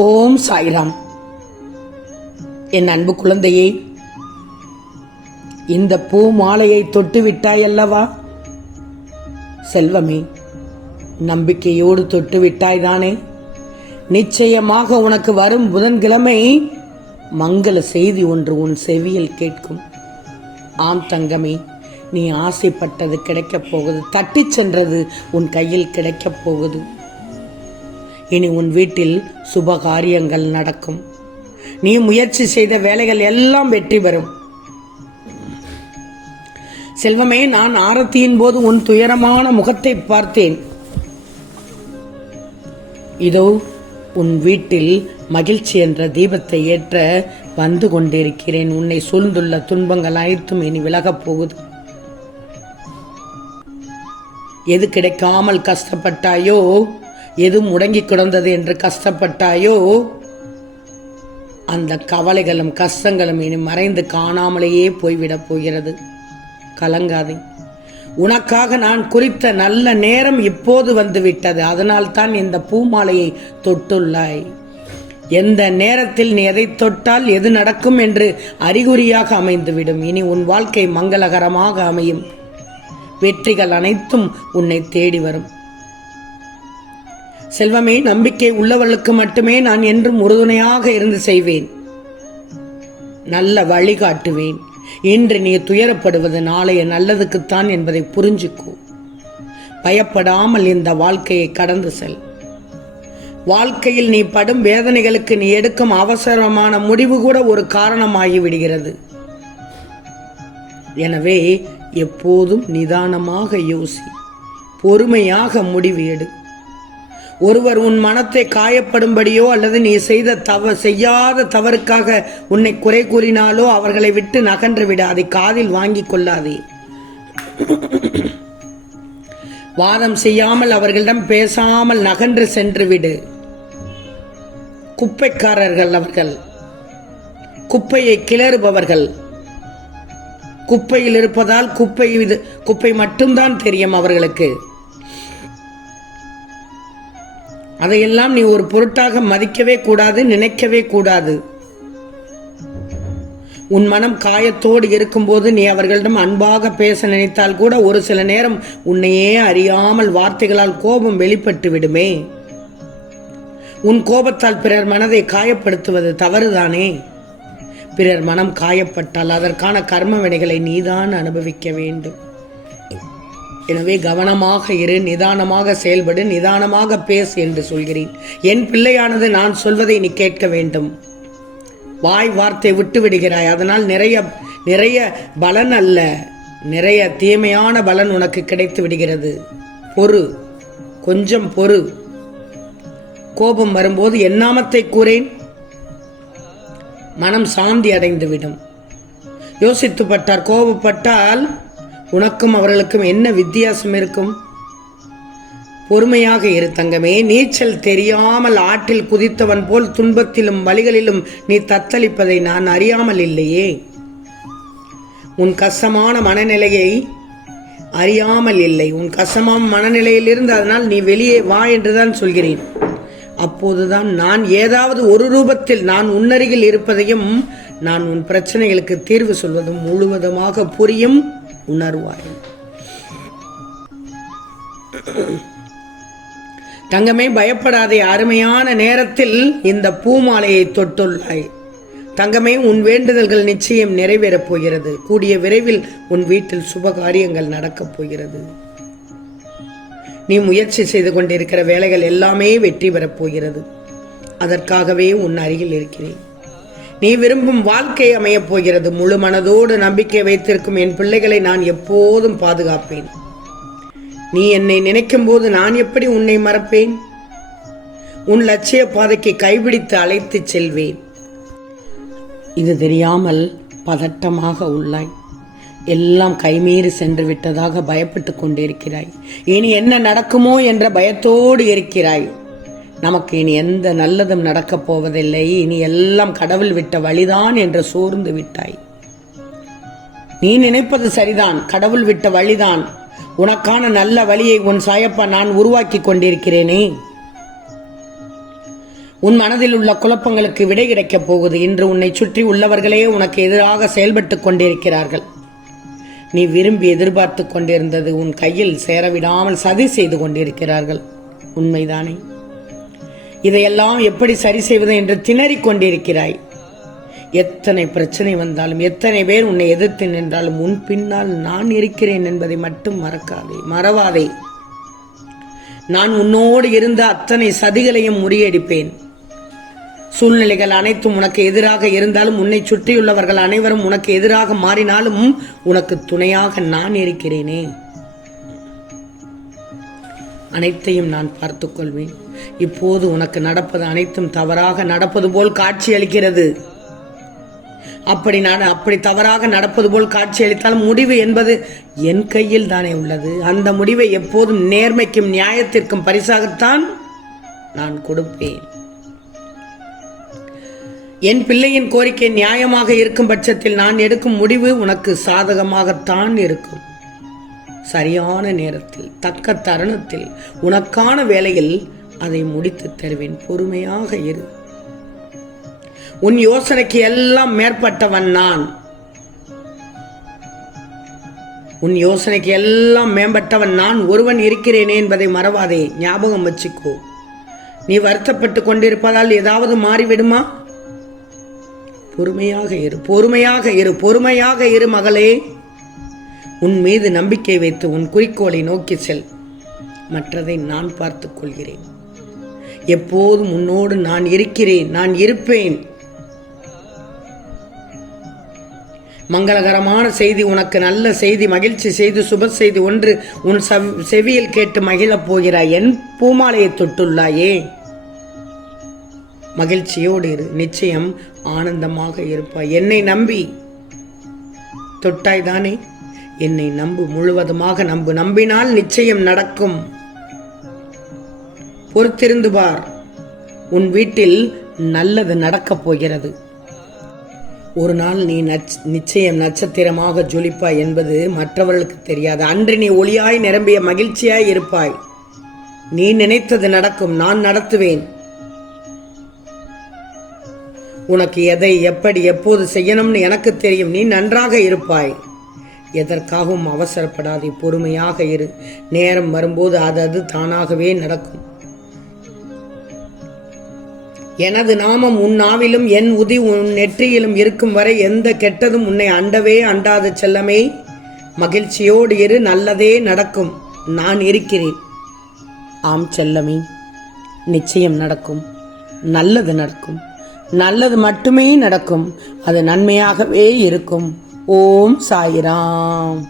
ஓம் சாய்ராம். என் அன்பு குழந்தையே, இந்த பூ மாலையை தொட்டு விட்டாயல்லவா? செல்வமே, நம்பிக்கையோடு தொட்டு விட்டாய்தானே? நிச்சயமாக உனக்கு வரும் புதன்கிழமை மங்கள செய்தி ஒன்று உன் செவியில் கேட்கும். ஆம் தங்கமே, நீ ஆசைப்பட்டது கிடைக்கப் போகுது. தட்டிச் சென்றது உன் கையில் கிடைக்கப் போகுது. இனி உன் வீட்டில் சுப காரியங்கள் நடக்கும். நீ முயற்சி செய்த வேலைகள் எல்லாம் வெற்றி பெறும். செல்வமே, நான் ஆரத்தியின் போது உன் துயரமான முகத்தை பார்த்தேன். இதோ உன் வீட்டில் மகிழ்ச்சி என்ற தீபத்தை ஏற்ற வந்து கொண்டிருக்கிறேன். உன்னை சூழ்ந்துள்ள துன்பங்கள் அனைத்தும் இனி விலகப் போகுது. எது கிடைக்காமல் கஷ்டப்பட்டாயோ, எது முடங்கி கிடந்தது என்று கஷ்டப்பட்டாயோ, அந்த கவலைகளும் கஷ்டங்களும் இனி மறைந்து காணாமலேயே போய்விடப் போகிறது. கலங்காதே. உனக்காக நான் குறித்த நல்ல நேரம் இப்போது வந்துவிட்டது. அதனால் தான் இந்த பூமாலையை தொட்டுள்ளாய். எந்த நேரத்தில் நீ எதை தொட்டால் எது நடக்கும் என்று அறிகுறியாக அமைந்துவிடும். இனி உன் வாழ்க்கை மங்களகரமாக அமையும். வெற்றிகள் அனைத்தும் உன்னை தேடி வரும். செல்வமே, நம்பிக்கை உள்ளவர்களுக்கு மட்டுமே நான் என்றும் உறுதுணையாக இருந்து செய்வேன். நல்ல வழிகாட்டுவேன். இன்று நீ துயரப்படுவது நாளைய நல்லதுக்குத்தான் என்பதை புரிஞ்சுக்கோ. பயப்படாமல் இந்த வாழ்க்கையை கடந்து செல். வாழ்க்கையில் நீ படும் வேதனைகளுக்கு நீ எடுக்கும் அவசரமான முடிவு கூட ஒரு காரணமாகி விடுகிறது. எனவே எப்போதும் நிதானமாக யோசி, பொறுமையாக முடிவு எடு. ஒருவர் உன் மனத்தை காயப்படும்படியோ அல்லது நீ செய்யாத தவறுக்காக உன்னை குறை கூறினாலோ அவர்களை விட்டு நகன்று விட. அதை காதில் வாங்கிக் கொள்ளாதே. வாதம் செய்யாமல் அவர்களிடம் பேசாமல் நகன்று சென்று விடு. குப்பைக்காரர்கள் அவர்கள், குப்பையை கிளறுபவர்கள். குப்பையில் இருப்பதால் குப்பை மட்டும்தான் தெரியும் அவர்களுக்கு. அதையெல்லாம் நீ ஒரு பொருட்டாக மதிக்கவே கூடாது, நினைக்கவே கூடாது. உன் மனம் காயத்தோடு இருக்கும்போது நீ அவர்களிடம் அன்பாக பேச நினைத்தால் கூட ஒரு சில நேரம் உன்னையே அறியாமல் வார்த்தைகளால் கோபம் வெளிப்பட்டு விடுமே. உன் கோபத்தால் பிறர் மனதை காயப்படுத்துவது தவறுதானே? பிறர் மனம் காயப்பட்டால் அதற்கான கர்ம வினைகளை நீதான் அனுபவிக்க வேண்டும். எனவே கவனமாக இரு, நிதானமாக செயல்படு, நிதானமாக பேசு என்று சொல்கிறேன். என் பிள்ளையானது நான் சொல்வதை நீ கேட்க வேண்டும். வாய் வார்த்தை விட்டு விடுகிறாய். அதனால் நிறைய பலன் அல்ல, நிறைய தீமையான பலன் உனக்கு கிடைத்து விடுகிறது. பொறு, கொஞ்சம் பொறு. கோபம் வரும்போது என் நாமத்தை கூறேன், மனம் சாந்தி அடைந்துவிடும். யோசித்து பட்டார், கோபப்பட்டால் உனக்கும் அவர்களுக்கும் என்ன வித்தியாசம் இருக்கும்? பொறுமையாக இரு தங்கமே. நீச்சல் தெரியாமல் ஆற்றில் குதித்தவன் போல் துன்பத்திலும் வலிகளிலும் நீ தத்தளிப்பதை நான் அறியாமல் இல்லையே. உன் கஷ்டமான மனநிலையை அறியாமல் இல்லை. உன் கஷ்டமான மனநிலையில் இருந்து அதனால் நீ வெளியே வா என்றுதான் சொல்கிறேன். அப்போதுதான் நான் ஏதாவது ஒரு ரூபத்தில் நான் உன்னருகில் இருப்பதையும் நான் உன் பிரச்சனைகளுக்கு தீர்வு சொல்வதும் முழுவதுமாக புரியும், உணர்வாய். தங்கமே, பயப்படாதே. அருமையான நேரத்தில் இந்த பூமாலையை தொட்டுள்ளாய். தங்கமே, உன் வேண்டுதல்கள் நிச்சயம் நிறைவேறப் போகிறது. கூடிய விரைவில் உன் வீட்டில் சுப காரியங்கள் நடக்கப் போகிறது. நீ முயற்சி செய்து கொண்டிருக்கிற வேலைகள் எல்லாமே வெற்றி பெறப் போகிறது. அதற்காகவே உன் அருகில் இருக்கிறேன். நீ விரும்பும் வாழ்க்கை அமையப் போகிறது. முழு மனதோடு நம்பிக்கை வைத்திருக்கும் என் பிள்ளைகளை நான் எப்போதும் பாதுகாப்பேன். நீ என்னை நினைக்கும் போது நான் எப்படி உன்னை மறப்பேன்? உன் லட்சிய பாதைக்கு கைபிடித்து அழைத்து செல்வேன். இது தெரியாமல் பதட்டமாக உள்ளாய். எல்லாம் கைமீறி சென்று விட்டதாக பயப்பட்டு கொண்டிருக்கிறாய். இனி என்ன நடக்குமோ என்ற பயத்தோடு இருக்கிறாய். நமக்கு இனி எந்த நல்லதும் நடக்கப் போவதில்லை, இனி எல்லாம் கடவுள் விட்ட வழிதான் என்று சோர்ந்து விட்டாய். நீ நினைப்பது சரிதான், கடவுள் விட்ட வழிதான். உனக்கான நல்ல வழியை உன் சாயப்பா நான் உருவாக்கி கொண்டிருக்கிறேனே. உன் மனதில் உள்ள குழப்பங்களுக்கு விடை கிடைக்கப் போகுது. இன்று உன்னை சுற்றி உள்ளவர்களே உனக்கு எதிராக செயல்பட்டு கொண்டிருக்கிறார்கள். நீ விரும்பி எதிர்பார்த்து கொண்டிருந்தது உன் கையில் சேரவிடாமல் சதி செய்து கொண்டிருக்கிறார்கள். உண்மைதானே? இதையெல்லாம் எப்படி சரி செய்வது என்று திணறிக் கொண்டிருக்கிறாய். எத்தனை பிரச்சனை வந்தாலும், எத்தனை பேர் உன்னை எதிர்த்து நின்றாலும் உன் பின்னால் நான் இருக்கிறேன் என்பதை மட்டும் மறவாதே. நான் உன்னோடு இருந்த அத்தனை சதிகளையும் முறியடிப்பேன். சூழ்நிலைகள் அனைத்தும் உனக்கு எதிராக இருந்தாலும், உன்னை சுற்றியுள்ளவர்கள் அனைவரும் உனக்கு எதிராக மாறினாலும் உனக்கு துணையாக நான் இருக்கிறேனே. அனைத்தையும் நான் பார்த்துக் கொள்வேன். இப்போது உனக்கு நடப்பது அனைத்தும் தவறாக நடப்பது போல் காட்சி அளிக்கிறது. அப்படி தவறாக நடப்பது போல் காட்சி அளித்தாலும் முடிவு என்பது என் கையில் தானே உள்ளது. அந்த முடிவை எப்போதும் நேர்மைக்கும் நியாயத்திற்கும் பரிசாகத்தான் நான் கொடுப்பேன். என் பிள்ளையின் கோரிக்கை நியாயமாக இருக்கும் பட்சத்தில் நான் எடுக்கும் முடிவு உனக்கு சாதகமாகத்தான் இருக்கும். சரியான நேரத்தில், தக்க தருணத்தில், உனக்கான வேளையில் அதை முடித்து தருவேன். பொறுமையாக இரு. உன் யோசனைக்கு எல்லாம் மேற்பட்டவன் நான். உன் யோசனைக்கு எல்லாம் மேம்பட்டவன் நான் ஒருவன் இருக்கிறேனே என்பதை மறவாதே. ஞாபகம் வச்சுக்கோ. நீ வருத்தப்பட்டு கொண்டிருப்பதால் ஏதாவது மாறிவிடுமா? பொறுமையாக இரு, பொறுமையாக இரு, பொறுமையாக இரு மகளே. உன் மீது நம்பிக்கை வைத்து உன் குறிக்கோளை நோக்கி செல். மற்றதை நான் பார்த்துக் கொள்கிறேன். எப்போதும் உன்னோடு நான் இருக்கிறேன், நான் இருப்பேன். மங்களகரமான செய்தி, உனக்கு நல்ல செய்தி, மகிழ்ச்சி செய்தி, சுப செய்தி ஒன்று உன் செவியில் கேட்டு மகிழப் போகிறாய். என் பூமாலையை தொட்டுள்ளாயே. மகிழ்ச்சியோடு இரு. நிச்சயம் ஆனந்தமாக இருப்பாய். என்னை நம்பி தொட்டாய் தானே? என்னை நம்பு, முழுவதுமாக நம்பு. நம்பினால் நிச்சயம் நடக்கும். பொறுத்திருந்து பார். உன் வீட்டில் நல்லது நடக்கப் போகிறது. ஒரு நாள் நீ நிச்சயம் நட்சத்திரமாக ஜொலிப்பாய் என்பது மற்றவர்களுக்கு தெரியாது. அன்று நீ ஒளியாய் நிரம்பிய மகிழ்ச்சியாய் இருப்பாய். நீ நினைத்தது நடக்கும். நான் நடத்துவேன். உனக்கு எதை எப்படி எப்போது செய்யணும்னு எனக்கு தெரியும். நீ நன்றாக இருப்பாய். எதற்காகவும் அவசரப்படாதே. பொறுமையாக இரு. நேரம் வரும்போது அது தானாகவே நடக்கும். எனது நாமம் உன் நாவிலும் என் உதி உன் நெற்றியிலும் இருக்கும் வரை எந்த கெட்டதும் உன்னை அண்டவே அண்டாத செல்லமே. மகிழ்ச்சியோடு இரு. நல்லதே நடக்கும். நான் இருக்கிறேன். ஆம் செல்லமே, நிச்சயம் நடக்கும். நல்லது நடக்கும். நல்லது மட்டுமே நடக்கும். அது நன்மையாகவே இருக்கும். ஓம் சாய்ராம்.